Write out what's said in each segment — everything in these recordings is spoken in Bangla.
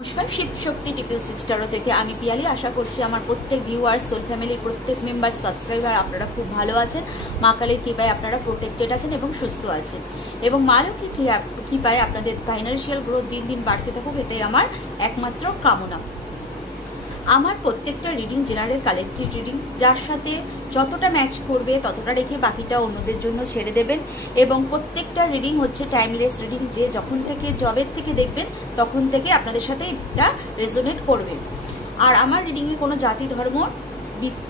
নমস্কার, শীত শক্তি টিপি সিক্সটারো থেকে আমি পিয়ালি। আশা করছি আমার প্রত্যেক ভিউয়ার, সোল ফ্যামিলির প্রত্যেক মেম্বার, সাবস্ক্রাইবার আপনারা খুব ভালো আছেন। মা কালীর কৃপায় আপনারা প্রোটেক্টেড আছেন এবং সুস্থ আছেন, এবং মা লক্ষ্মীর কৃপায় আপনাদের ফাইন্যান্সিয়াল গ্রোথ দিন দিন বাড়তে থাকুক, এটাই আমার একমাত্র কামনা। আমার প্রত্যেকটা রিডিং জেনারেল কালেক্টিভ রিডিং, যার সাথে যতটা ম্যাচ করবে ততটা রেখে বাকিটা অন্যদের জন্য ছেড়ে দেবেন। এবং প্রত্যেকটা রিডিং হচ্ছে টাইমলেস রিডিং, যে যখন থেকে জবের থেকে দেখবেন তখন থেকে আপনাদের সাথে এটা রেজোনেট করবে। আর আমার রিডিংয়ে কোনো জাতি ধর্ম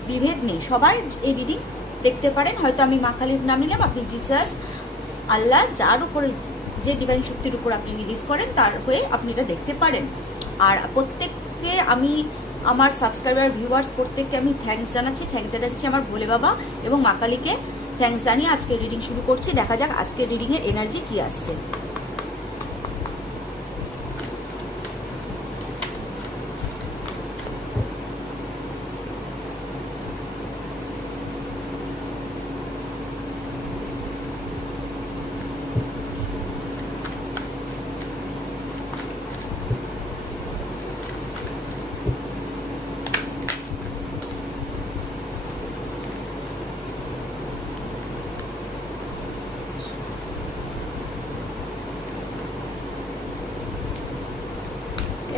বিভেদ নেই, সবাই এই রিডিং দেখতে পারেন। হয়তো আমি মা কালীর নাম নিলাম, আপনি জিসাস, আল্লাহ, যার উপরে যে ডিভাইন শক্তির উপর আপনি বিলিভ করেন তার হয়ে আপনি এটা দেখতে পারেন। আর প্রত্যেককে আমি, আমার সাবস্ক্রাইবার ভিউয়ার্স প্রত্যেককে আমি থ্যাঙ্কস জানাচ্ছি আমার ভোলে বাবা এবং মা কালীকে থ্যাঙ্কস জানিয়ে আজকের রিডিং শুরু করছি। দেখা যাক আজকের রিডিংয়ের এনার্জি কি আসছে।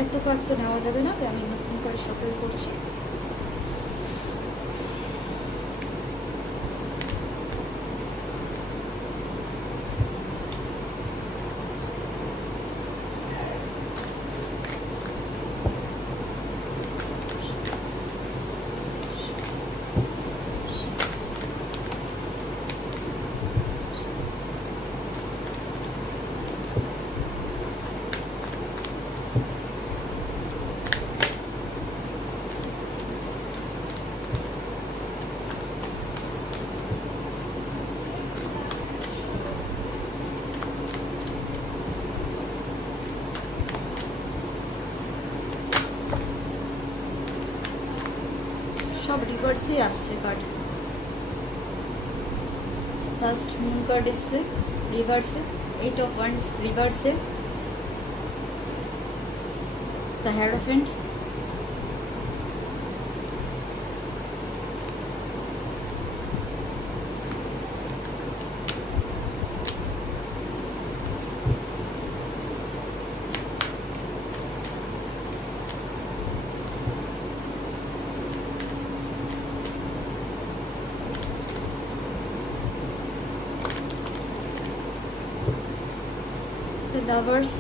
এত কার্ড তো নেওয়া যাবে না, আমি নতুন করে সফল করছি। সব রিভার্সে আসছে কার্ড। ফার্স্ট মুন কার্ড এসছে রিভার্সে, 8 অফ ওয়ান্ডস রিভার্সে, the hierophant, the lovers,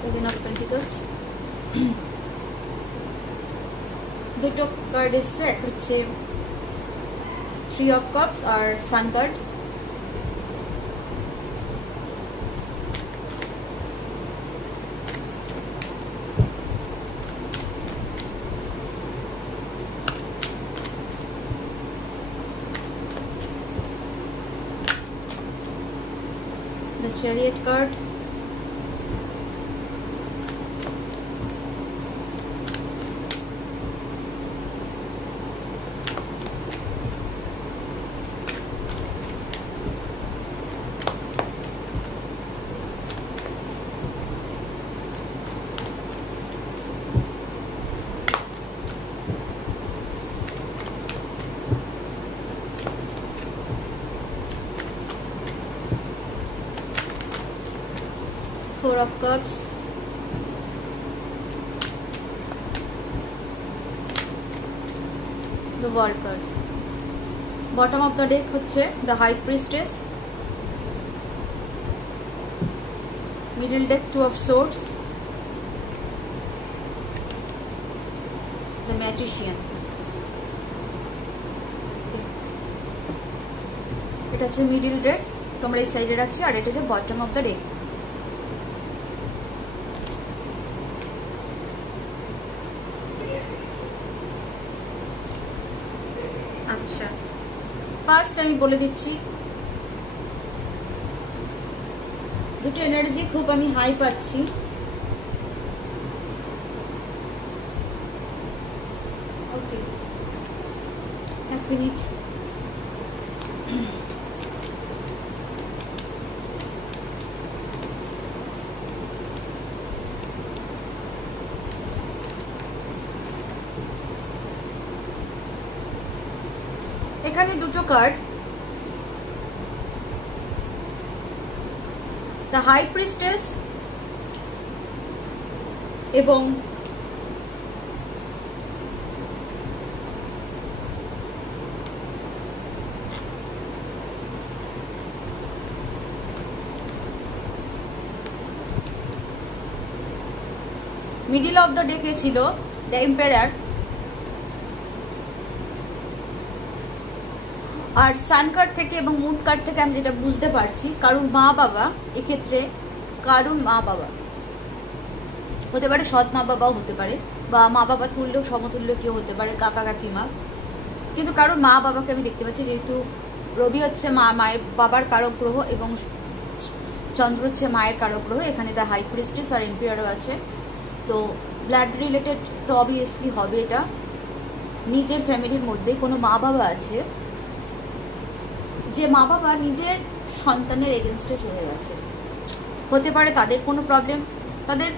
Seven of Pentacles, দুটো কার্ড এসছে, একটা হচ্ছে 3 of Cups R Sun card, the Chariot card, Four of Cups, the World card. Bottom of the deck হচ্ছে the High Priestess, middle deck 2 of Swords, the Magician. এটা হচ্ছে মিডল ডেক, তোমরা এই সাইডে রাখছি, আর এটা হচ্ছে বটম অফ দ্য ডেক। আচ্ছা, ফার্স্ট আমি বলে দিচ্ছি দুটো এনার্জি খুব আমি হাই পাচ্ছি। Okay, 1 minute. এখানে দুটো কার্ড, দ্য হাই প্রিস্টেস এবং মিডিল অফ দ্য ডেকে ছিল দ্য এম্পায়ার। আর সান কার্ড থেকে এবং মুন কার্ড থেকে আমি যেটা বুঝতে পারছি, কারুর মা বাবা, এক্ষেত্রে কারুর মা বাবা হতে পারে, সৎ মা বাবাও হতে পারে, বা মা বাবা তুল্য সমতুল্য কেউ হতে পারে, কাকা কাকিমা। কিন্তু কারোর মা বাবাকে আমি দেখতে পাচ্ছি, যেহেতু রবি হচ্ছে মায়ের বাবার কারক গ্রহ এবং চন্দ্র হচ্ছে মায়ের কারক গ্রহ। এখানে দ্য হাই প্রিস্টেস আর এম্পায়ারও আছে। তো ব্লাড রিলেটেড তো অবভিয়াসলি হবে এটা। নিজের ফ্যামিলির মধ্যে কোনো মা বাবা আছে, যে মা বাবা নিজের সন্তানের এগেনস্টে চলে গেছে। হতে পারে তাদের কোনো প্রবলেম, তাদের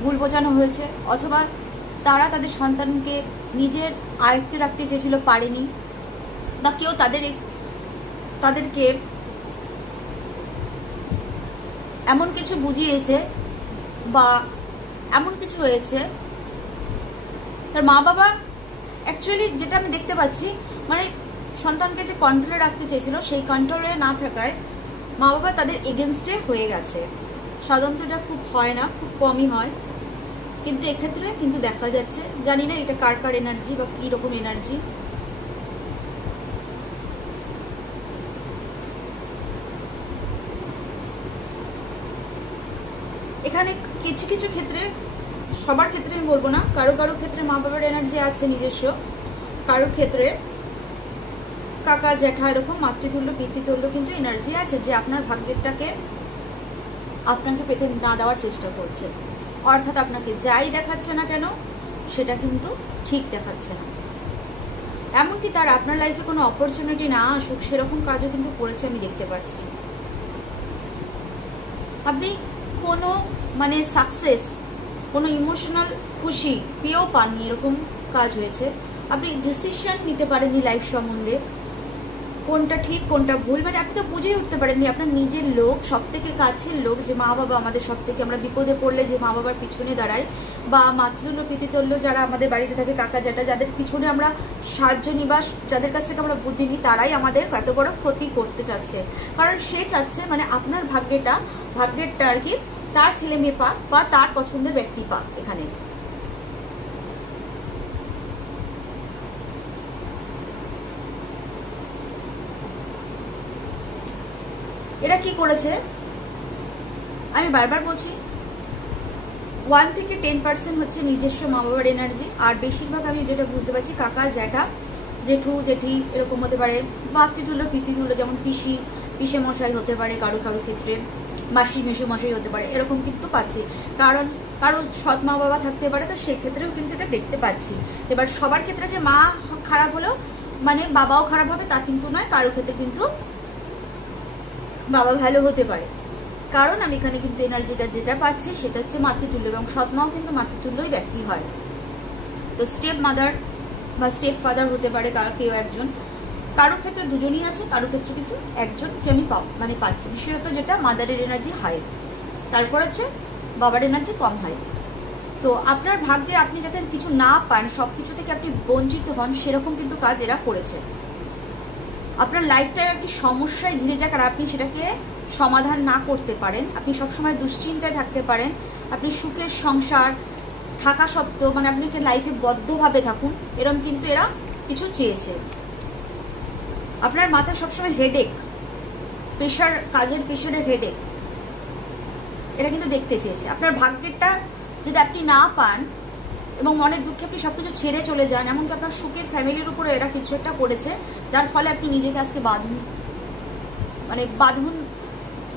ভুল বোঝানো হয়েছে, অথবা তারা তাদের সন্তানকে নিজের আয়ত্তে রাখতে চেয়েছিল, পারেনি, বা কেউ তাদেরকে এমন কিছু বুঝিয়েছে বা এমন কিছু হয়েছে। তার মা বাবা অ্যাকচুয়ালি যেটা আমি দেখতে পাচ্ছি, মানে সন্তানকে যে কন্ট্রোলে রাখতে চেয়েছিল, সেই কন্ট্রোলে না থাকায় মা বাবা তাদের এগেনস্টে হয়ে গেছে। সাধারণত এটা খুব হয় না, খুব কমই হয়, কিন্তু এক্ষেত্রে কিন্তু দেখা যাচ্ছে। জানি না এটা কার কার এনার্জি বা কী রকম এনার্জি। এখানে কিছু কিছু ক্ষেত্রে, সবার ক্ষেত্রে আমি বলবো না, কারো কারো ক্ষেত্রে মা বাবার এনার্জি আছে নিজস্ব, কারোর ক্ষেত্রে কাকা জ্যাঠা এরকম মাতৃতুল্য পিতৃতুল্য কিন্তু এনার্জি আছে, যে আপনার ভাগ্যেরটাকে আপনাকে পেতে না দেওয়ার চেষ্টা করছে। অর্থাৎ আপনাকে যাই দেখাচ্ছে না কেন সেটা কিন্তু ঠিক দেখাচ্ছে না। এমনকি তার আপনার লাইফে কোনো অপরচুনিটি না আসুক সেরকম কাজও কিন্তু করেছে, আমি দেখতে পাচ্ছি। আপনি কোনো মানে সাকসেস, কোনো ইমোশনাল খুশি পেয়েও পাননি, এরকম কাজ হয়েছে। আপনি ডিসিশন নিতে পারেননি লাইফ সম্বন্ধে, কোনটা ঠিক কোনটা ভুল, মানে আপনি তো বুঝেই উঠতে পারেননি। আপনার নিজের লোক, সব থেকে কাছের লোক, যে মা বাবা আমাদের সব থেকে, আমরা বিপদে পড়লে যে মা বাবার পিছনে দাঁড়ায়, বা মাতৃতুল্য পিতৃতুল্য যারা আমাদের বাড়িতে থাকে, কাকা জ্যাঠা, যাদের পিছনে আমরা সাহায্য নিবাস, যাদের কাছ থেকে আমরা বুদ্ধি নিই, তারাই আমাদের কত বড় ক্ষতি করতে চাচ্ছে। কারণ সে চাচ্ছে মানে আপনার ভাগ্যেরটা আর কি তার ছেলে মেয়ে পাক বা তার পছন্দের ব্যক্তি পাক। এখানে এরা কি করেছে, আমি বারবার বলছি, 1 থেকে 10% হচ্ছে নিজস্ব মা বাবার এনার্জি, আর বেশিরভাগ আমি যেটা বুঝতে পারছি কাকা জ্যাঠা জেঠু জেঠি এরকম হতে পারে, মাতৃতুল্য পিতৃতুল্য, যেমন পিসে মশাই হতে পারে, কারো কারো ক্ষেত্রে মাসি মেসু মশাই হতে পারে, এরকম কিন্তু পাচ্ছি। কারণ কারো সৎ মা বাবা থাকতে পারে, তো সেক্ষেত্রেও কিন্তু এটা দেখতে পাচ্ছি। এবার সবার ক্ষেত্রে যে মা খারাপ হলেও মানে বাবাও খারাপ হবে তা কিন্তু নয়, কারো ক্ষেত্রে কিন্তু বাবা ভালো হতে পারে। কারণ আমি এখানে কিন্তু এনার্জিটা যেটা পাচ্ছি সেটা হচ্ছে মাতৃতুল্য, এবং সৎমাও কিন্তু মাতৃতুল্যই ব্যক্তি হয়। তো স্টেপ মাদার বা স্টেপ ফাদার হতে পারে কেউ একজন, কারোর ক্ষেত্রে দুজনই আছে, কারোর ক্ষেত্রে কিন্তু একজনকে আমি পাচ্ছি। বিশেষত যেটা মাদারের এনার্জি হাই, তারপর হচ্ছে বাবার এনার্জি কম হাই। তো আপনার ভাগ্যে আপনি যাতে কিছু না পান, সব কিছু থেকে আপনি বঞ্চিত হন, সেরকম কিন্তু কাজ এরা করেছে। আপনার লাইফটায় একটি সমস্যায় ঘিরে যাক আর আপনি সেটাকে সমাধান না করতে পারেন, আপনি সবসময় দুশ্চিন্তায় থাকতে পারেন, আপনি সুখের সংসার থাকা সত্ত্বেও মানে আপনি একটা লাইফে বদ্ধভাবে থাকুন, এরকম কিন্তু এরা কিছু চেয়েছে। আপনার মাথায় সবসময় হেডেক, প্রেশার, কাজের প্রেশারের হেডেক, এটা কিন্তু দেখতে চেয়েছে। আপনার ভাগ্যেরটা যদি আপনি না পান এবং মনের দুঃখে আপনি সবকিছু ছেড়ে চলে যান, এমনকি আপনার সুখের ফ্যামিলির উপরে এরা কিছু একটা করেছে, যার ফলে আপনি নিজেকে আজকে বাঁধন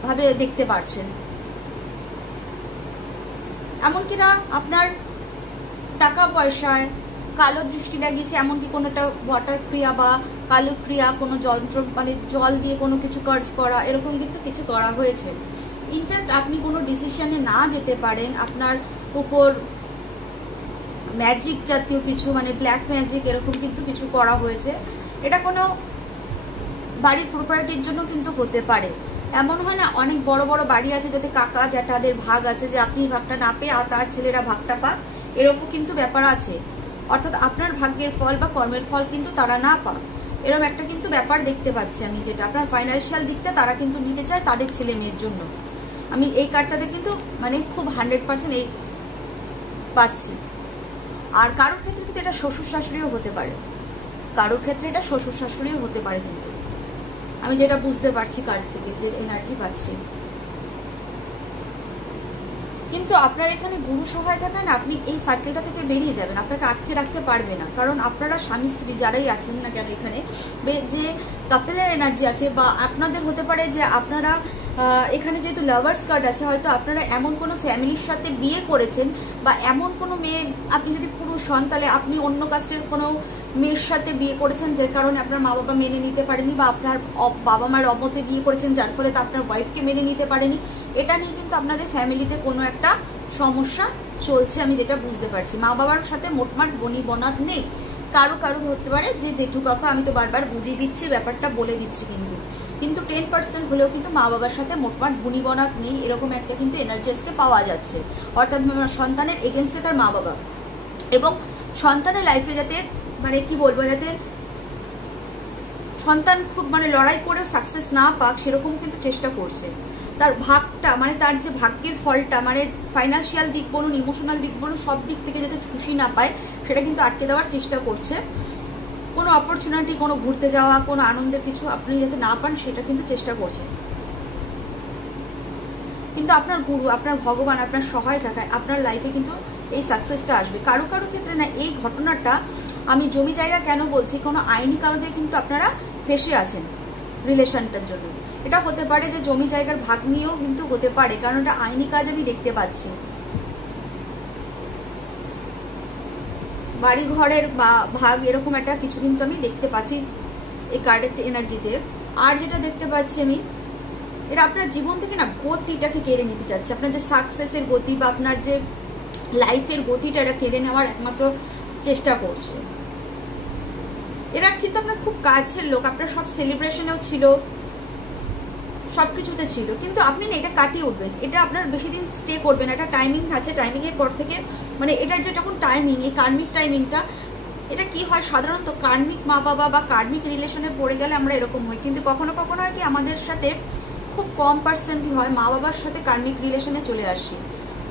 ভাবে দেখতে পারছেন। এমনকি না আপনার টাকা পয়সায় কালো দৃষ্টি লাগিয়েছে, এমনকি কোনো একটা ওয়াটার ক্রিয়া বা কালো ক্রিয়া, কোনো যন্ত্র মানে জল দিয়ে কোনো কিছু কাজ করা, এরকম কিন্তু কিছু করা হয়েছে। ইনফ্যাক্ট আপনি কোনো ডিসিশনে না যেতে পারেন, আপনার উপর ম্যাজিক জাতীয় কিছু মানে ব্ল্যাক ম্যাজিক এরকম কিন্তু কিছু করা হয়েছে। এটা কোনো বাড়ির প্রপার্টির জন্য কিন্তু হতে পারে। এমন হয় না অনেক বড় বড় বাড়ি আছে যাতে কাকা জ্যাঠাদের ভাগ আছে, যে আপনি ভাগটা না পেয়ে আর তার ছেলেরা ভাগটা পাক, এরকম কিন্তু ব্যাপার আছে। অর্থাৎ আপনার ভাগ্যের ফল বা কর্মের ফল কিন্তু তারা না পাক, এরকম একটা কিন্তু ব্যাপার দেখতে পাচ্ছি আমি, যেটা আপনার ফাইন্যান্সিয়াল দিকটা তারা কিন্তু নিতে চায় তাদের ছেলে মেয়ের জন্য। আমি এই কার্ডটাতে কিন্তু মানে খুব 100% এই পাচ্ছি। আর কারোর ক্ষেত্রে কিন্তু এটা শ্বশুর শাশুড়িও হতে পারে, কারোর ক্ষেত্রে এটা শ্বশুর শাশুড়িও হতে পারে, কিন্তু আমি যেটা বুঝতে পারছি কার্ড থেকে যে এনার্জি পাচ্ছি। কিন্তু আপনার এখানে গুরু সহায় থাকেন, আপনি এই সার্কেলটা থেকে বেরিয়ে যাবেন, আপনাকে আটকে রাখতে পারবে না। কারণ আপনারা স্বামী স্ত্রী যারাই আছেন না কেন এখানে, যে কাপেলের এনার্জি আছে, বা আপনাদের হতে পারে যে আপনারা এখানে যেহেতু লাভার্স কার্ড আছে, হয়তো আপনারা এমন কোনো ফ্যামিলির সাথে বিয়ে করেছেন, বা এমন কোনো মেয়ে, আপনি যদি পুরুষ হন তাহলে আপনি অন্য কাস্টের কোনো মেয়ের সাথে বিয়ে করেছেন, যে কারণে আপনার মা বাবা মেনে নিতে পারেনি, বা আপনার বাবা মার অমতে বিয়ে করেছেন যার ফলে আপনার ওয়াইফকে মেনে নিতে পারেনি। এটা নিয়ে কিন্তু আপনাদের ফ্যামিলিতে কোনো একটা সমস্যা চলছে, আমি যেটা বুঝতে পারছি। মা বাবার সাথে মোটমাট বনি বনাত নেই। কারো হতে পারে যে জেঠু কাকা, আমি তো বারবার বুঝিয়ে দিচ্ছি, ব্যাপারটা বলে দিচ্ছি, কিন্তু 10% হলেও কিন্তু মা বাবার সাথে মোটমাট বনি বনাত নেই, এরকম একটা কিন্তু এনার্জিসকে পাওয়া যাচ্ছে। অর্থাৎ সন্তানের এগেনস্টে তার মা বাবা, এবং সন্তানের লাইফে যাতে মানে কি বলবো, যাতে সন্তান খুব মানে লড়াই করেও সাকসেস না পাক সেরকম কিন্তু চেষ্টা করছে। তার ভাগটা মানে তার যে ভাগ্যের ফলটা মানে ফাইন্যান্সিয়াল দিক বলুন, ইমোশনাল দিক বলুন, সব দিক থেকে যাতে খুশি না পায় সেটা কিন্তু আটকে দেওয়ার চেষ্টা করছে। কোনো অপরচুনিটি, কোনো ঘুরতে যাওয়া, কোনো আনন্দের কিছু আপনি যাতে না পান সেটা কিন্তু চেষ্টা করছে। কিন্তু আপনার গুরু, আপনার ভগবান আপনার সহায় থাকায় আপনার লাইফে কিন্তু এই সাকসেসটা আসবে। কারো ক্ষেত্রে না এই ঘটনাটা, আমি জমি জায়গা কেন বলছি, কোনো আইনি কাগজে কিন্তু আপনারা ফেসে আছেন রিলেশনটার জন্য। এটা হতে পারে যে জমি জায়গার ভাগ নিয়েও কিন্তু হতে পারে, কারণ এটা আইনি কাজ আমি দেখতে পাচ্ছি। বাড়ি ঘরের বা ভাগ এরকম একটা কিছু কিন্তু আমি দেখতে পাচ্ছি এই কার্ডের এনার্জিতে। আর যেটা দেখতে পাচ্ছি আমি, এটা আপনার জীবন থেকে না গতিটাকে কেড়ে নিতে চাচ্ছে, আপনার যে সাকসেসের গতি বা আপনার যে লাইফের গতিটা এটা কেড়ে নেওয়ার একমাত্র চেষ্টা করছে। এরা কিন্তু আপনার খুব কাছের লোক, আপনার সব সেলিব্রেশনেও ছিল, সবকিছুতে ছিল, কিন্তু আপনি না এটা কাটিয়ে উঠবেন। এটা আপনার বেশি দিন স্টে করবেন, একটা টাইমিং আছে, টাইমিংয়ের পর থেকে মানে এটার যে যখন টাইমিং, এই কার্মিক টাইমিংটা, এটা কি হয় সাধারণত কার্মিক মা বাবা বা কার্মিক রিলেশনে পড়ে গেলে আমরা এরকম হয়। কিন্তু কখনো কখনো হয় কি আমাদের সাথে খুব কম পার্সেন্টই হয় মা বাবার সাথে কার্মিক রিলেশনে চলে আসি,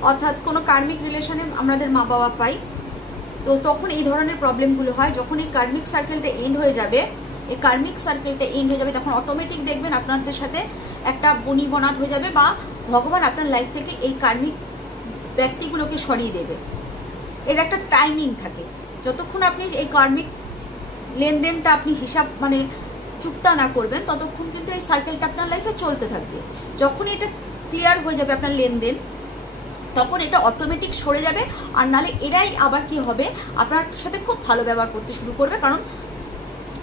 অর্থাৎ কোনো কার্মিক রিলেশনে আমাদের মা বাবা পাই। তো তখন এই ধরনের প্রবলেমগুলো হয়। যখন এই কার্মিক সার্কেলটা এন্ড হয়ে যাবে, এই কার্মিক সার্কেলটা এন্ড হয়ে যাবে, তখন অটোমেটিক দেখবেন আপনাদের সাথে একটা বনিবনাত হয়ে যাবে, বা ভগবান আপনার লাইফ থেকে এই কার্মিক ব্যক্তিগুলোকে সরিয়ে দেবে। এর একটা টাইমিং থাকে, যতক্ষণ আপনি এই কার্মিক লেনদেনটা আপনি হিসাব মানে চুক্তা না করবেন ততক্ষণ কিন্তু এই সার্কেলটা আপনার লাইফে চলতে থাকবে। যখন এটা ক্লিয়ার হয়ে যাবে আপনার লেনদেন, তখন এটা অটোমেটিক সরে যাবে। আর নালে এরাই আবার কি হবে, আপনার সাথে খুব ভালো ব্যবহার করতে শুরু করবে, কারণ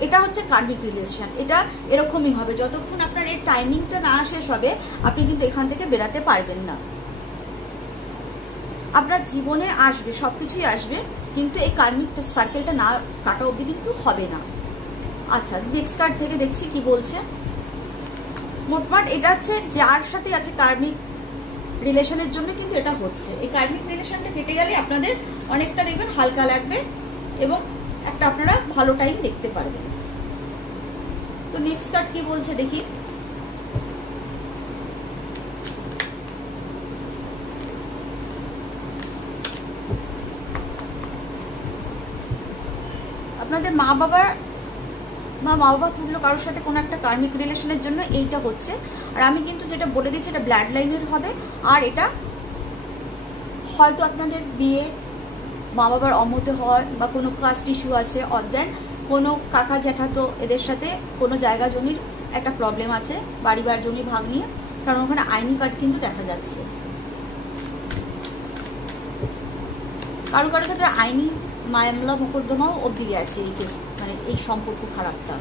এটা হচ্ছে কার্মিক রিলেশন। এটা এরকমই হবে, যতক্ষণ আপনার এই টাইমিংটা না শেষ হবে আপনি কিন্তু এখান থেকে বেরাতে পারবেন না। আপনার জীবনে আসবে, সবকিছুই আসবে, কিন্তু এই কার্মিক সার্কেলটা না কাটা অবধি কিন্তু হবে না। আচ্ছা, নেক্সট কার্ড থেকে দেখছি কি বলছে। মোটমাট এটা হচ্ছে যার সাথে আছে কার্মিক রিলেশনের জন্য কিন্তু এটা হচ্ছে। এই কার্মিক রিলেশনটা কেটে গেলে আপনাদের অনেকটা দেখবেন হালকা লাগবে এবং একটা আপনারা ভালো টাইম দেখতে পারবেন। তো নেক্সট কার্ড কি বলছে দেখি। আপনাদের মা বাবা তুল্য কারোর সাথে কোনো একটা কার্মিক রিলেশনের জন্য এইটা হচ্ছে। আর আমি কিন্তু যেটা বলে দিচ্ছি এটা ব্লাড লাইনের হবে। আর এটা হয়তো আপনাদের বিয়ে মা বাবার অমতে হয়, বা কোনো কাস্ট ইস্যু আছে, দেন কোনো কাকা জ্যাঠা তো এদের সাথে কোনো জায়গা জমির একটা প্রবলেম আছে, বাড়ি জমি ভাগ নিয়ে। কারণ ওখানে আইনি কার্ড কিন্তু দেখা যাচ্ছে। কারো কারো ক্ষেত্রে আইনি মামলা মোকদ্দমাও অবধি গেছে এই কেস, মানে এই সম্পর্ক খারাপটা।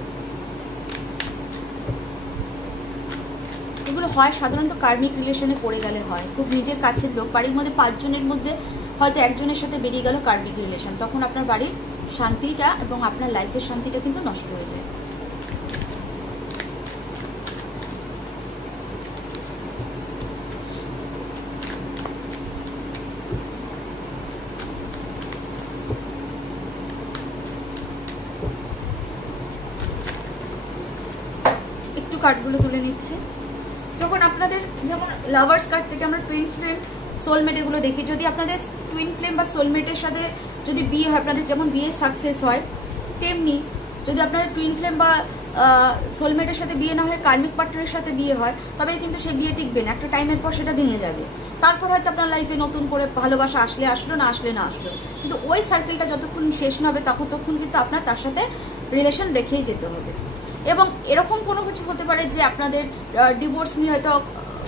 এগুলো হয় সাধারণত কার্মিক রিলেশনে পড়ে গেলে হয়, খুব নিজের কাছের লোক, বাড়ির মধ্যে 5 জনের মধ্যে হয়তো একজনের সাথে বেরিয়ে গেল কার্মিক রিলেশন, তখন আপনার বাড়ির শান্তিটা এবং আপনার লাইফের শান্তিটা কিন্তু নষ্ট হয়ে যায়। একটু কার্ডগুলো তুলে নিচ্ছে। যখন আপনাদের যেমন লাভার্স কার্ড থেকে আমরা টুইন ফ্লেম, সোলমেট এগুলো দেখি, যদি আপনাদের টুইন ফ্লেম বা সোলমেটের সাথে যদি বিয়ে হয়, আপনাদের যেমন বিয়ে সাকসেস হয়, তেমনি যদি আপনাদের টুইন ফ্লেম বা সোলমেটের সাথে বিয়ে না হয়, কার্মিক পার্টনারের সাথে বিয়ে হয়, তবে কিন্তু সেই বিয়ে টিকবে না, একটা টাইমের পর সেটা ভেঙে যাবে। তারপর হয়তো আপনার লাইফে নতুন করে ভালোবাসা আসলে আসলো, না আসলে না আসলো, কিন্তু ওই সার্কেলটা যতক্ষণ শেষ না হবে ততক্ষণ কিন্তু আপনার তার সাথে রিলেশন রেখেই যেতে হবে। এবং এরকম কোনো কিছু হতে পারে যে আপনাদের ডিভোর্স নিয়ে হয়তো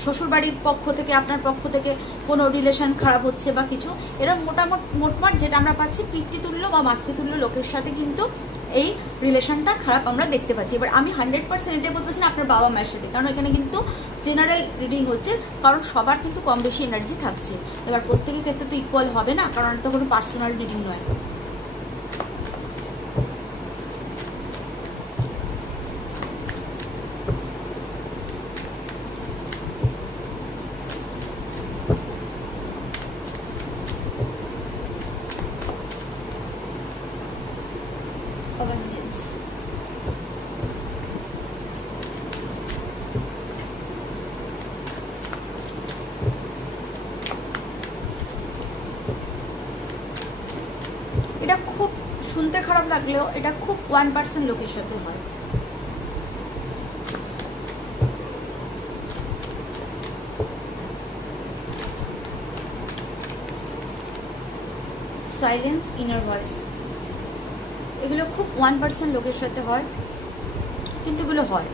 শ্বশুরবাড়ির পক্ষ থেকে আপনার পক্ষ থেকে কোনো রিলেশন খারাপ হচ্ছে বা কিছু, এরকম মোটমাট যেটা আমরা পাচ্ছি পিতৃতুল্য বা মাতৃতুল্য লোকের সাথে কিন্তু এই রিলেশনটা খারাপ আমরা দেখতে পাচ্ছি। এবার আমি 100% এটাই বলতে পারছি না আপনার বাবা মায়ের সাথে, কারণ এখানে কিন্তু জেনারেল রিডিং হচ্ছে, কারণ সবার কিন্তু কম বেশি এনার্জি থাকছে। এবার প্রত্যেকের ক্ষেত্রে তো ইকুয়াল হবে না, কারণ এটা কোনো পার্সোনাল রিডিং নয়। এটা খুব শুনতে খারাপ লাগলেও এটা খুব 1% লোকের সাথে হয়। সাইলেন্স, ইনার ভয়েস, এগুলো খুব 1% লোকের সাথে হয়, কিন্তু এগুলো হয়।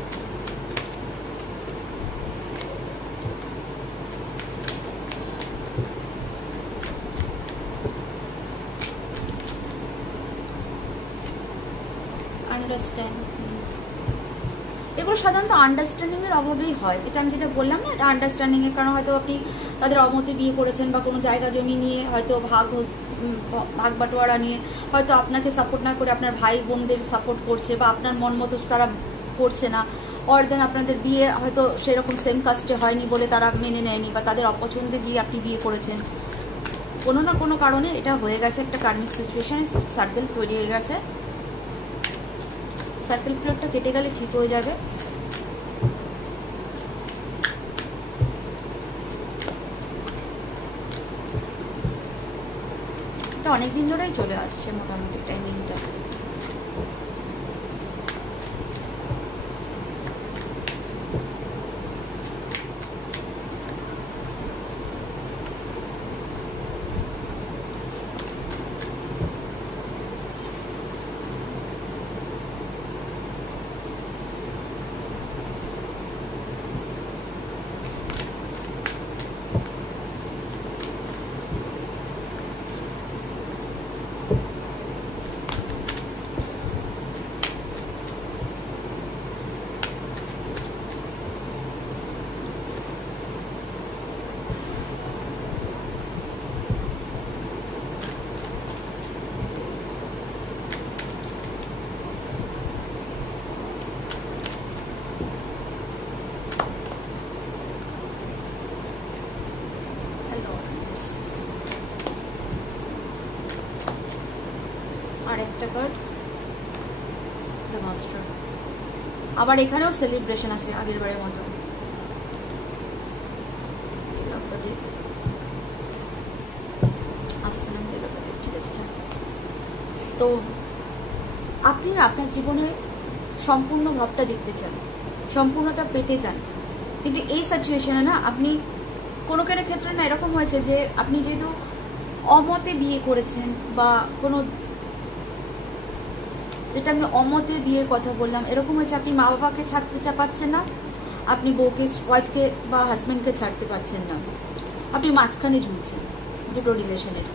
এগুলো সাধারণত আন্ডারস্ট্যান্ডিংয়ের অভাবেই হয়। এটা আমি যেটা বললাম না, এটা আন্ডারস্ট্যান্ডিংয়ের কারণ হয়তো আপনি তাদের অমতে বিয়ে করেছেন, বা কোনো জায়গা জমি নিয়ে হয়তো ভাগ বাটোয়ারা নিয়ে হয়তো আপনাকে সাপোর্ট না করে আপনার ভাই বোনদের সাপোর্ট করছে, বা আপনার মন মতো তারা করছে না, অর দেন আপনাদের বিয়ে হয়তো সেরকম সেম কাস্টে হয়নি বলে তারা মেনে নেয়নি, বা তাদের অপছন্দে গিয়ে আপনি বিয়ে করেছেন। কোনো না কোনো কারণে এটা হয়ে গেছে, একটা কার্মিক সিচুয়েশন, সার্কেল তৈরি হয়ে গেছে। সার্কেল পিরিয়ডটা কেটে গেলে ঠিক হয়ে যাবে। এটা অনেকদিন ধরেই চলে আসছে মোটামুটি টাইমিংটা। আরেকটা কার্ড, দ্য মাস্টার। আবার এখানেও সেলিব্রেশন আছে আগের বারের মতো। ঠিক আছে, তো আপনি না আপনার জীবনে সম্পূর্ণ ভাবটা দেখতে চান, সম্পূর্ণতা পেতে চান, কিন্তু এই সিচুয়েশনে না আপনি কোনো কোনো ক্ষেত্রে না এরকম হয়েছে যে আপনি যেহেতু অমতে বিয়ে করেছেন, বা কোনো যেটা আমি অমতে বিয়ের কথা বললাম, এরকম হয়েছে আপনি মা বাবাকে ছাড়তে পারছেন না, আপনি বউকে, ওয়াইফকে বা হাজব্যান্ডকে ছাড়তে পারছেন না, আপনি মাঝখানে ঝুলছেন দুটো রিলেশনের,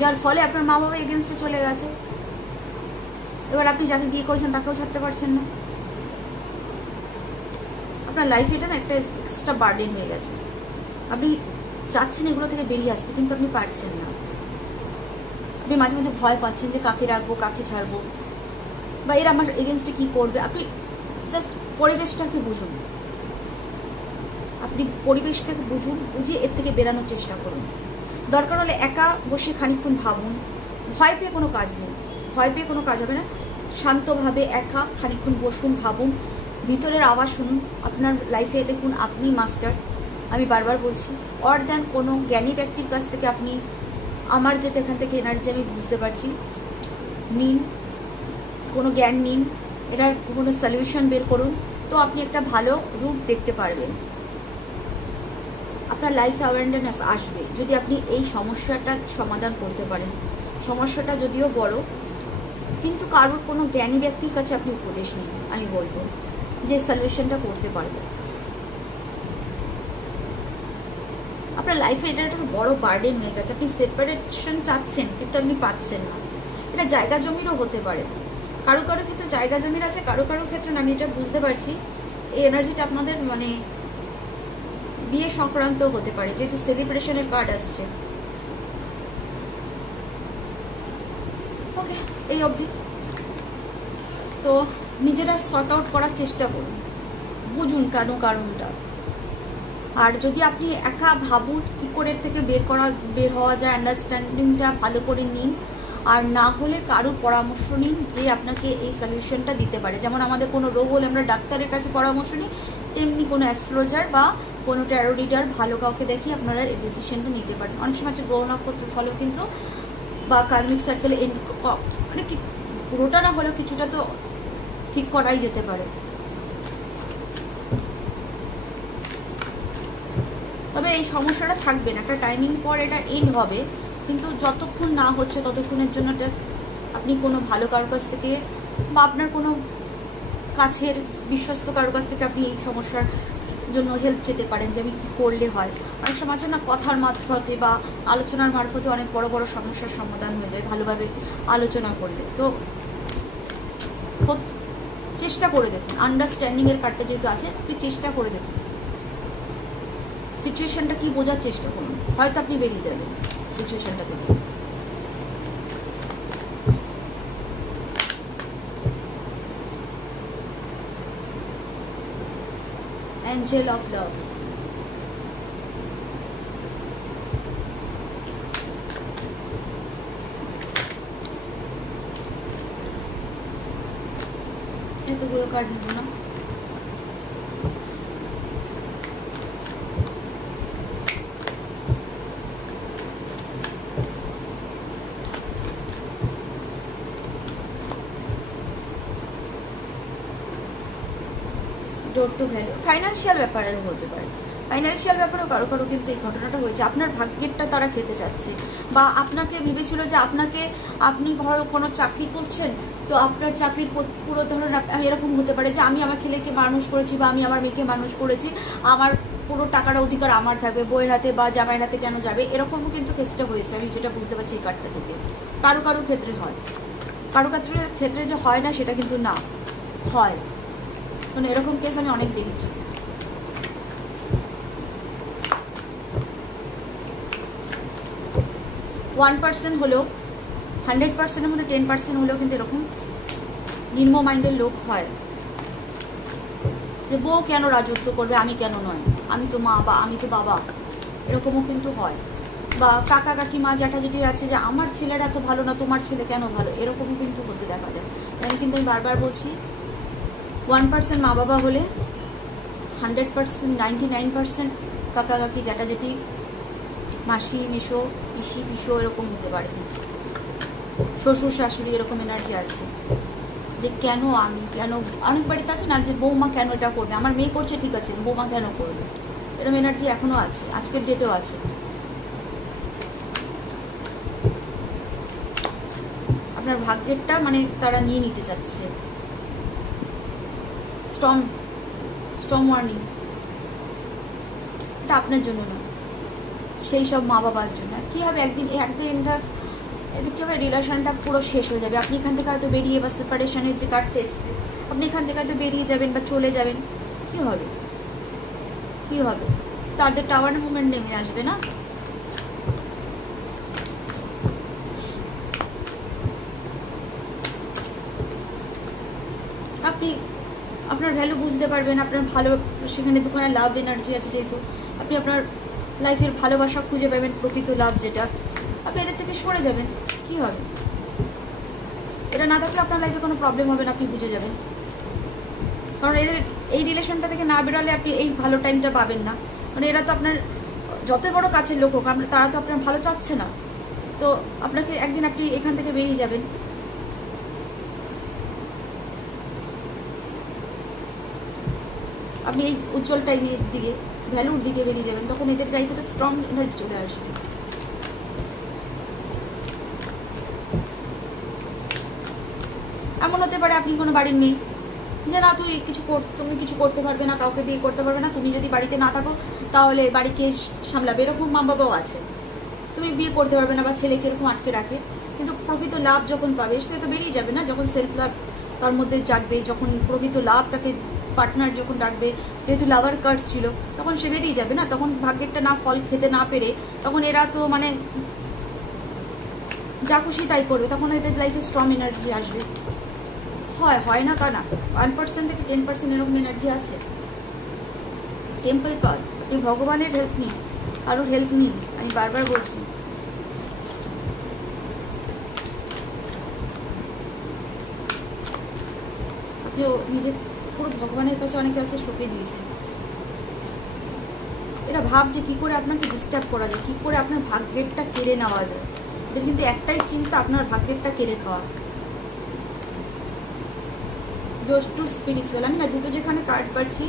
যার ফলে আপনার মা বাবা এগেনস্টে চলে গেছে। এবার আপনি যাকে বিয়ে করেছেন তাকেও ছাড়তে পারছেন না। আপনার লাইফে এটা না একটা এক্সট্রা বার্ডেন হয়ে গেছে। আপনি চাচ্ছেন এগুলো থেকে বেরিয়ে আসতে, কিন্তু আপনি পারছেন না। আপনি মাঝে মাঝে ভয় পাচ্ছেন যে কাকে রাখবো, কাকে ছাড়বো, বা এরা আমার এগেনস্টে কী করবে। আপনি জাস্ট পরিবেশটাকে বুঝুন, আপনি পরিবেশটাকে বুঝুন, বুঝিয়ে এর থেকে বেরানোর চেষ্টা করুন। দরকার হলে একা বসে খানিকক্ষণ ভাবুন। ভয় পেয়ে কোনো কাজ নেই, ভয় পেয়ে কোনো কাজ হবে না। শান্তভাবে একা খানিকক্ষণ বসুন, ভাবুন, ভিতরের আওয়াজ শুনুন। আপনার লাইফে দেখুন আপনি মাস্টার, আমি বারবার বলছি। অর দেন কোনো জ্ঞানী ব্যক্তির কাছ থেকে আপনি, আমার যেটা এখান থেকে এনার্জি আমি বুঝতে পারছি, নিন, কোনো জ্ঞান নিন, এটার কোনো সলিউশন বের করুন, তো আপনি একটা ভালো রূপ দেখতে পারবেন। আপনার লাইফে অ্যাওয়ারনেস আসবে যদি আপনি এই সমস্যাটা সমাধান করতে পারেন। সমস্যাটা যদিও বড়, কিন্তু কারোর কোনো জ্ঞানী ব্যক্তির কাছে আপনি উপদেশ নিন, আমি বলবো, যে সলিউশনটা করতে পারবে। আপনার লাইফে এটা একটা বড় বার্ডেন হয়ে গেছে। আপনি সেপারেশন চাচ্ছেন কিন্তু আপনি পাচ্ছেন না। এটা জায়গা জমিরও হতে পারে, কারো কারো ক্ষেত্রে জায়গা জমির আছে, কারো কারো ক্ষেত্রে আমি এটা বুঝতে পারছি এই এনার্জিটা আপনাদের মানে বিয়ে সংক্রান্ত হতে পারে, যেহেতু সেলিব্রেশনের কার্ড আসছে। ওকে, এই অবধি। তো নিজেরা সর্ট আউট করার চেষ্টা করুন, বুঝুন কেন কারণটা। আর যদি আপনি একা ভাবুন কী করে থেকে বের হওয়া যায়, আন্ডারস্ট্যান্ডিংটা ভালো করে নিন। আর না হলে কারোর পরামর্শ নিন যে আপনাকে এই সলিউশনটা দিতে পারে। যেমন আমাদের কোনো রোগ হলে আমরা ডাক্তারের কাছে পরামর্শ নিই, তেমনি কোনো অ্যাস্ট্রোলজার বা কোনো ট্যারো রিডার ভালো কাউকে দেখি আপনারা এই ডিসিশনটা নিতে পারেন। অনেক সময় আছে গ্রহ নক্ষত্র ফলেও কিন্তু, বা কার্মিক সার্কেলে মানে কি পুরোটা না হলেও কিছুটা তো ঠিক করাই যেতে পারে। তবে এই সমস্যাটা থাকবে না, একটা টাইমিং পর এটা এন্ড হবে, কিন্তু যতক্ষণ না হচ্ছে ততক্ষণের জন্য আপনি কোনো ভালো কারোর কাছ থেকে বা আপনার কোনো কাছের বিশ্বস্ত কারোর কাছ থেকে আপনি এই সমস্যার জন্য হেল্প চেতে পারেন, যে আমি কী করলে হয়। অনেক সময় আছে না, কথার মারফতে বা আলোচনার মারফতে অনেক বড় বড় সমস্যার সমাধান হয়ে যায় ভালোভাবে আলোচনা করলে। তো চেষ্টা করে দেখুন, আন্ডারস্ট্যান্ডিংয়ের কার্ডটা যেহেতু আছে, আপনি চেষ্টা করে দেখুন, সিচুয়েশনটা কি বোঝার চেষ্টা করুন, হয়তো আপনি বেরিয়ে যাবেন সিচুয়েশনটা থেকে। Angel of Love. এতগুলো কার্ড নিব না, ডোর টু ভ্যালু। ফাইন্যান্সিয়াল ব্যাপারেও হতে পারে, ফাইন্যান্সিয়াল ব্যাপারেও কারো কারো কিন্তু এই ঘটনাটা হয়েছে। আপনার ভাগ্যেরটা তারা খেতে চাচ্ছে, বা আপনাকে ভেবেছিল যে আপনি ধরো কোনো চাকরি করছেন, তো আপনার চাকরির পুরো ধরুন আমি এরকম হতে পারে যে আমি আমার ছেলেকে মানুষ করেছি বা আমি আমার মেয়েকে মানুষ করেছি, আমার পুরো টাকার অধিকার আমার থাকবে, বইয়ের হাতে বা জামাইয়ের হাতে কেন যাবে, এরকমও কিন্তু কেসটা হয়েছে। আমি যেটা বুঝতে পারছি এই কার্ডটা থেকে, কারো কারো ক্ষেত্রে হয়, কারো ক্ষেত্রে যে হয় না সেটা কিন্তু না, হয়। মানে এরকম কেস আমি অনেক দেখেছি। ওয়ান পার্সেন্ট হলেও, 100%-এর মধ্যে 10% হলেও কিন্তু এরকম নিম্ন মাইন্ডের লোক হয়, যে বউ কেন রাজত্ব করবে, আমি কেন নয়, আমি তো মা বা আমি তো বাবা, এরকমও কিন্তু হয়। বা কাকা কাকিমা জ্যাঠা জেঠি আছে যে আমার ছেলেরা এত ভালো না, তোমার ছেলে কেন ভালো, এরকমও কিন্তু হতে দেখা যায়। মানে কিন্তু আমি বারবার বলছি, 1% মা বাবা হলে 100%, 99% কাকা কাকি জ্যাঠা জেঠি, মাসি মেশো, পিসি পিসো এরকম হতে পারে। শ্বশুর শাশুড়ি এরকম এনার্জি আছে, যে কেন আমি, কেন অনেক বাড়িতে আছে না যে বৌমা কেন এটা করবে, আমার মেয়ে করছে ঠিক আছে, বৌমা কেন করবে, এরকম এনার্জি এখনও আছে, আজকের ডেটেও আছে। আপনার ভাগ্যেরটা মানে তারা নিয়ে নিতে চাচ্ছে। স্টর্ম ওয়ার্নিং, এটা আপনার জন্য না, সেই সব মা বাবার জন্য। কী হবে, একদিন এদিকে হবে রিলেশনটা পুরো শেষ হয়ে যাবে। আপনি এখান থেকে হয়তো বেরিয়ে, বা সেপারেশনের যে কার্ডটা এসছে, আপনি এখান থেকে হয়তো বেরিয়ে যাবেন বা চলে যাবেন। কি হবে, কি হবে? তাদের টাওয়ার মুভমেন্ট নেমে আসবে না? আপনি আপনার ভ্যালু বুঝতে পারবেন, আপনার ভালো, সেখানে দুখানা লাভ এনার্জি আছে, যেহেতু আপনি আপনার লাইফের ভালোবাসা খুঁজে পাবেন, প্রকৃত লাভ যেটা, আপনি এদের থেকে সরে যাবেন। কি হবে, এটা না থাকলে আপনার লাইফে কোনো প্রবলেম হবে না, আপনি বুঝে যাবেন। কারণ এদের এই রিলেশনটা থেকে না বেরোলে আপনি এই ভালো টাইমটা পাবেন না। মানে এরা তো আপনার যতই বড় কাছের লোক হোক, তারা তো আপনার ভালো চাচ্ছে না। তো আপনাকে একদিন আপনি এখান থেকে বেরিয়ে যাবেন। আপনি এই উজ্জ্বল টাইমের দিকে, ভ্যালুর দিকে বেরিয়ে যাবেন, তখন এদের লাইফে তো স্ট্রং এনার্জি চলে আসবে। এমন হতে পারে আপনি কোনো বাড়ির মেয়ে, যে না তুমি কিছু করতে পারবে না, কাউকে বিয়ে করতে পারবে না, তুমি যদি বাড়িতে না থাকো তাহলে বাড়িকে সামলাবে, এরকম মা বাবাও আছে। তুমি বিয়ে করতে পারবে না, বা ছেলেকে এরকম আটকে রাখে। কিন্তু প্রকৃত লাভ যখন পাবে, সে তো বেরিয়ে যাবে না। যখন সেলফ লাভ তার মধ্যে জাগবে, যখন প্রকৃত লাভ তাকে পার্টনার যখন ডাকবে, যেহেতু লাভার কার্ডস ছিল, তখন সে বেরিয়ে যাবে না। তখন ভাগ্যেরটা না ফল খেতে না পেরে, তখন এরা তো মানে যা খুশি তাই করবে, তখন এদের লাইফে স্ট্রং এনার্জি আসবে। হয় না তা না, 1% থেকে 10% এরকম এনার্জি আছে। টেম্পল পাথ, আপনি ভগবানের হেল্প নিন, কারোর হেল্প নিন, আমি বারবার বলছি। আপনিও নিজে পুরো ভগবানের কাছে অনেকে আছে সঁপে দিয়েছেন। এরা ভাবছে কি করে আপনাকে ডিস্টার্ব করা যায়, কি করে আপনার ভাগ্যেরটা কেড়ে নেওয়া যায়। এদের কিন্তু একটাই চিন্তা, আপনার ভাগ্যেরটা কেড়ে খাওয়া। টু স্পিরিচুয়াল, আমি না দুটো যেখানে কার্ড পাচ্ছি,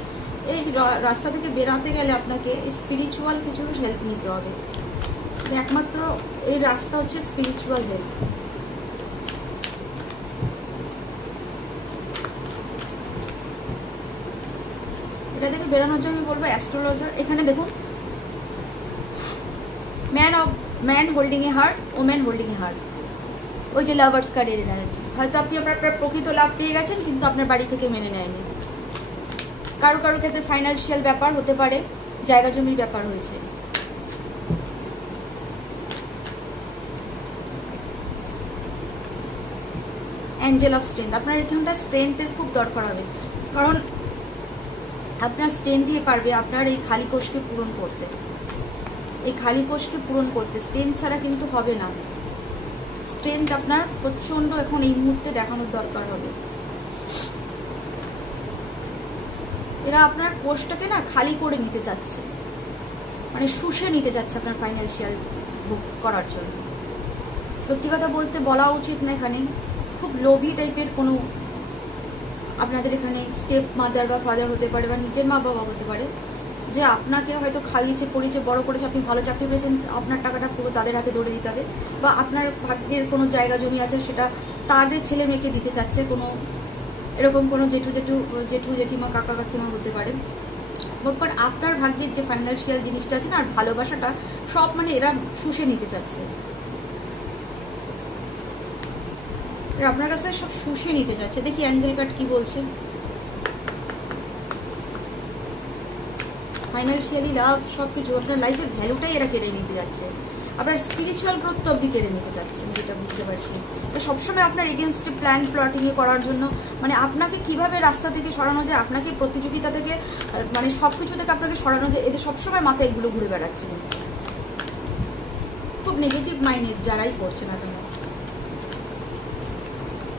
এই রাস্তা থেকে বেরাতে গেলে আপনাকে স্পিরিচুয়াল কিছু হেল্প নিতে হবে। একমাত্র এই রাস্তা হচ্ছে স্পিরিচুয়াল হেল্প। এটা থেকে বেরোনোর জন্য আমি বলবো অ্যাস্ট্রোলজার। এখানে দেখুন, ম্যান হোল্ডিং এ হার্ট, ওম্যান হোল্ডিং এ হার্ট, ওই যে লাভার্স কার্ড এনে দাঁড়াচ্ছে। হয়তো আপনি আপনার প্রকৃত লাভ পেয়ে গেছেন, কিন্তু আপনার বাড়ি থেকে মেনে নেয়নি। কারো ক্ষেত্রে ফাইন্যান্সিয়াল ব্যাপার হতে পারে, জায়গা জমির ব্যাপার হয়েছে। অ্যাঞ্জেল অফ স্ট্রেংথ, আপনার এখানটা স্ট্রেংথের খুব দরকার হবে, কারণ আপনার স্ট্রেংথ দিয়ে পারবে আপনার এই খালি কোষকে পূরণ করতে। এই খালি কোষকে পূরণ করতে স্ট্রেংথ ছাড়া কিন্তু হবে না। স্ট্রেংথ আপনার প্রচণ্ড এখন এই মুহূর্তে দেখানোর দরকার হবে। এরা আপনার কোষটাকে না খালি করে নিতে চাচ্ছে, মানে শুষে নিতে চাচ্ছে আপনার ফাইন্যান্সিয়াল বুক করার জন্য। সত্যি কথা বলতে বলা উচিত না, এখানে খুব লোভী টাইপের কোনো আপনাদের এখানে স্টেপ মাদার বা ফাদার হতে পারে, বা নিজের মা বাবা হতে পারে, যে আপনাকে হয়তো খাইয়েছে পড়িয়েছে বড় করেছে, আপনি ভালো চাকরি পেয়েছেন, আপনার টাকাটা পুরো তাদের হাতে ধরে দিতে হবে। বা আপনার ভাগ্যের কোনো জায়গা জমি আছে, সেটা তাদের ছেলে মেয়েকে দিতে চাচ্ছে। কোনো এরকম কোনো জেঠু জেঠিমা কাকা কাকিমা হতে পারে। বাট আপনার ভাগ্যের যে ফাইন্যান্সিয়াল জিনিসটা আছে না, আর ভালোবাসাটা সব মানে এরা শুষে নিতে চাচ্ছে। আপনার কাছে সব শুষে নিতে চাচ্ছে। দেখি অ্যাঞ্জেল কার্ড কি বলছে। ফাইন্যান্সিয়ালি লাভ সব কিছু, আপনার লাইফের ভ্যালুটাই এরা কেড়ে নিতে যাচ্ছে। আপনার স্পিরিচুয়াল গ্রোথ অব্দি কেড়ে নিতে চাচ্ছে, যেটা বুঝতে পারছি। সবসময় আপনার এগেনস্টে প্ল্যান প্লটিংয়ে করার জন্য, মানে আপনাকে কিভাবে রাস্তা থেকে সরানো যায়, আপনাকে প্রতিযোগিতা থেকে, মানে সব কিছু থেকে আপনাকে সরানো যায়, এদের সবসময় মাথায় এগুলো ঘুরে বেড়াচ্ছে। খুব নেগেটিভ মাইন্ডের যারাই করছে না কেন।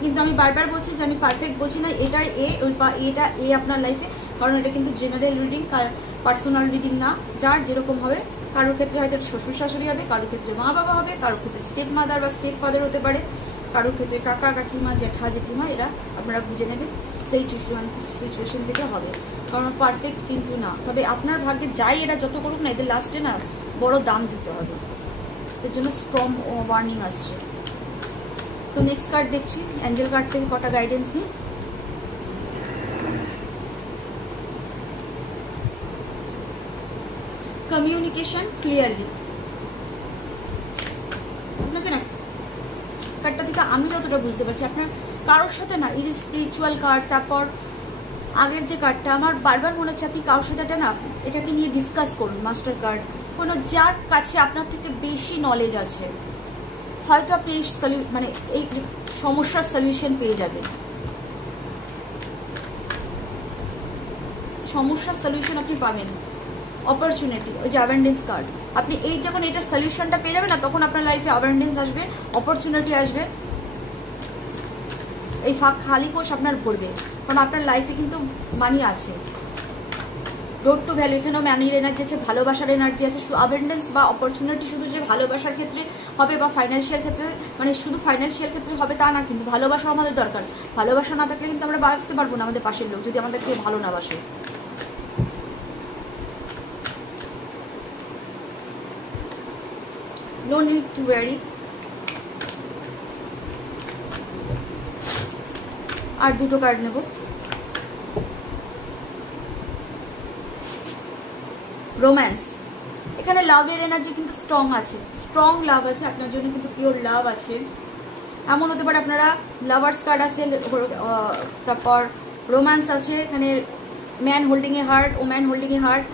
কিন্তু আমি বারবার বলছি যে আমি পারফেক্ট বলছি না, এটা আপনার লাইফে, কারণ এটা কিন্তু জেনারেল রিডিং, পার্সোনাল রিডিং না। যার যেরকম হবে, কারোর ক্ষেত্রে হয়তো শ্বশুর শাশুড়ি হবে, কারোর ক্ষেত্রে মা বাবা হবে, কারোর ক্ষেত্রে স্টেপ মাদার বা স্টেপ ফাদার হতে পারে, কারোর ক্ষেত্রে কাকা কাকিমা জ্যাঠা জেঠিমা, এরা আপনারা বুঝে নেবেন সেই সিচুয়েশন থেকে হবে। কারণ পারফেক্ট কিন্তু না, তবে আপনার ভাগ্যে যাই এরা যত করুক না, এদের লাস্টে না বড় দাম দিতে হবে। এর জন্য স্ট্রং ওয়ার্নিং আসছে। তো তো নেক্সট কার্ড দেখছি, অ্যাঞ্জেল কার্ড থেকে কটা গাইডেন্স নিই। Communication clearly. আপনাকে না কার্ডটা থেকে আমি যতটা বুঝতে পারছি, আপনার কারোর সাথে না, এই যে স্পিরিচুয়াল কার্ড, তারপর আগের যে কার্ডটা, আমার বারবার মনে হচ্ছে আপনি কারোর সাথে না এটাকে নিয়ে ডিসকাস করুন। মাস্টার কার্ড, কোনো যার কাছে আপনার থেকে বেশি নলেজ আছে, হয়তো আপনি এই মানে এই সমস্যার সলিউশন পেয়ে যাবেন। সমস্যার সলিউশন আপনি পাবেন, অপরচুনিটি, ওই যে অ্যাবান্ডেন্স কার্ড। আপনি এই যখন এটার সলিউশনটা পেয়ে যাবেন না, তখন আপনার লাইফে অ্যাবান্ডেন্স আসবে, অপরচুনিটি আসবে, এই খালি কোষ আপনার ভরবে, কারণ আপনার লাইফে কিন্তু মানি আছে। রোড টু ভ্যালু, এখানেও মানির এনার্জি আছে, ভালোবাসার এনার্জি আছে। অ্যাবান্ডেন্স বা অপরচুনিটি শুধু যে ভালোবাসার ক্ষেত্রে হবে বা ফাইন্যান্সিয়াল ক্ষেত্রে, মানে শুধু ফাইন্যান্সিয়াল ক্ষেত্রে হবে তা না, কিন্তু ভালোবাসাও আমাদের দরকার। ভালোবাসা না থাকলে কিন্তু আমরা বাঁচতে পারবো না, আমাদের পাশের লোক যদি আমাদেরকে ভালো না বাসে। No need to worry. আর দুটো কার্ড নেব। রোম্যান্স, এখানে লাভের এনার্জি কিন্তু স্ট্রং আছে, স্ট্রং লাভ আছে আপনার জন্য, কিন্তু পিওর লাভ আছে। এমন হতে পারে আপনারা লাভার্স কার্ড আছে, তারপর রোম্যান্স আছে, এখানে ম্যান হোল্ডিং এ হার্ট, ওম্যান হোল্ডিং এ হার্ট।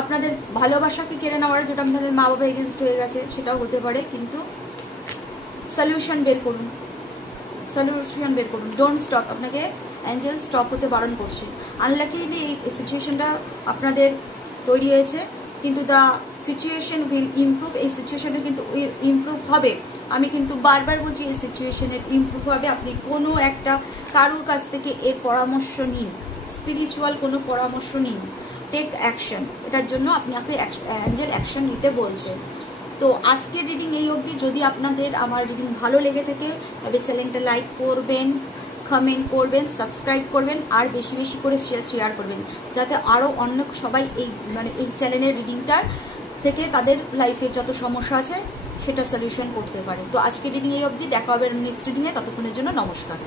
আপনাদের ভালোবাসাকে কেড়ে নেওয়ার, যেটা আপনাদের মা বাবা এগেনস্ট হয়ে গেছে, সেটাও হতে পারে, কিন্তু সলিউশন বের করুন, সলিউশন বের করুন। ডোন্ট স্টপ, আপনাকে অ্যাঞ্জেল স্টপ হতে বারণ করছে। আনলাকিলি এই সিচুয়েশনটা আপনাদের তৈরি হয়েছে, কিন্তু দ্য সিচুয়েশন উইল ইমপ্রুভ। এই সিচুয়েশনে কিন্তু ইমপ্রুভ হবে, আমি কিন্তু বারবার বলছি এই সিচুয়েশনের ইমপ্রুভ হবে। আপনি কোনো একটা কারোর কাছ থেকে এর পরামর্শ নিন, স্পিরিচুয়াল কোনো পরামর্শ নিন, টেক অ্যাকশন। এটার জন্য আপনাকে অ্যাঞ্জেল অ্যাকশন নিতে বলছে। তো আজকের রিডিং এই অবধি। যদি আপনাদের আমার রিডিং ভালো লেগে থাকে তবে চ্যানেলটা লাইক করবেন, কমেন্ট করবেন, সাবস্ক্রাইব করবেন, আর বেশি বেশি করে শেয়ার করবেন, যাতে আরও অন্য সবাই এই মানে এই চ্যানেলের রিডিংটার থেকে তাদের লাইফের যত সমস্যা আছে সেটা সলিউশন করতে পারে। তো আজকের রিডিং এই অবধি, দেখা হবে নেক্সট রিডিংয়ে। ততক্ষণের জন্য নমস্কার।